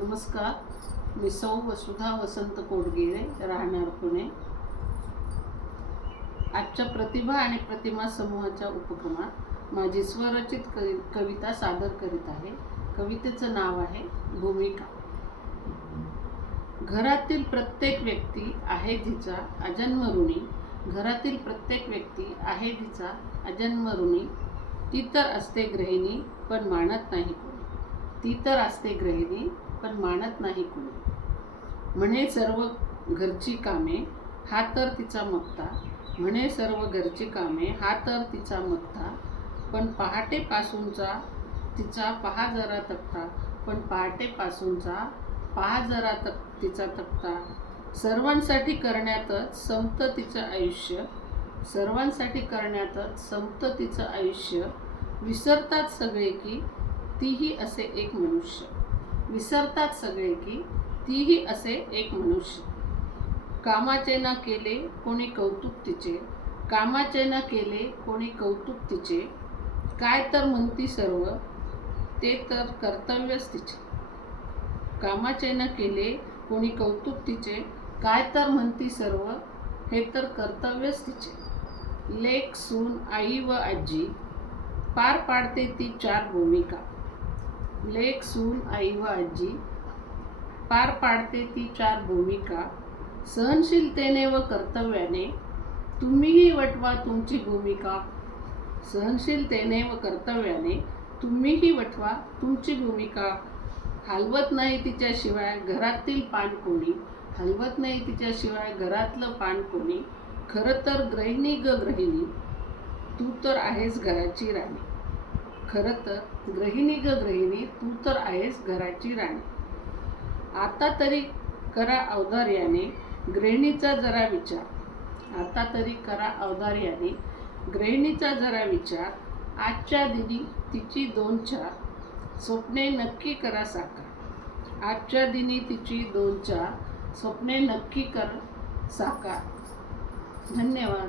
नमस्कार, मी सौ वसुधा वसंत कोडगिरे, राहणार पुणे. आजच्या प्रतिभा आणि प्रतिमा समूहाच्या उपक्रमात माझी स्वरचित कविता सादर करीत आहे. कवितेचं नाव आहे भूमिका. घरातील प्रत्येक व्यक्ती आहे तिचा अजन्म ऋणी. घरातील प्रत्येक व्यक्ती आहे तिचा अजन्म ऋणी. ती तर असते गृहिणी पण मानत नाही कोणी. ती तर असते गृहिणी पण मानत नाही कोणी. म्हणे सर्व घरची कामे हा तर तिचा मक्ता. म्हणे सर्व घरची कामे हा तर तिचा मक्ता. पण पहाटेपासूनचा तिचा पहा जरा तक्ता. पण पहाटेपासूनचा पहा जरा तिचा तक्ता. सर्वांसाठी करण्यातच संपतं तिचं आयुष्य. सर्वांसाठी करण्यातच संपतं तिचं आयुष्य. विसरतात सगळे की तीही असे एक मनुष्य. विसरतात सगळे की तीही असे एक मनुष्य. कामाचे न केले कोणी कौतुक तिचे. कामाचे न केले कोणी कौतुक तिचे. काय तर म्हणती सर्व ते तर कर्तव्यच तिचे. कामाचे न केले कोणी कौतुक तिचे. काय तर म्हणती सर्व हे तर कर्तव्यच तिचे. लेक, सून, आई व आजी पार पाडते ती 4 भूमिका. लेक, सून, आई व आजी पार पाडते ती 4 भूमिका. सहनशीलतेने व कर्तव्याने तुम्हीही वठवा तुमची भूमिका. सहनशीलतेने व कर्तव्याने तुम्हीही वठवा तुमची भूमिका. हलवत नाही तिच्याशिवाय घरातील पान कोणी. हलवत नाही तिच्याशिवाय घरातलं पान कोणी. खरं तर गृहिणी ग गृहिणी तू तर आहेस घराची राणी. खरं तर गृहिणी ग गृहिणी तू तर आहेस घराची राणी. आता तरी करा औदार्याने गृहिणीचा जरा विचार. आता तरी करा औदार्याने गृहिणीचा जरा विचार. आजच्या दिनी तिची 2-4 स्वप्ने नक्की करा साकार. आजच्या दिनी तिची 2-4 स्वप्ने नक्की कर साकार. धन्यवाद.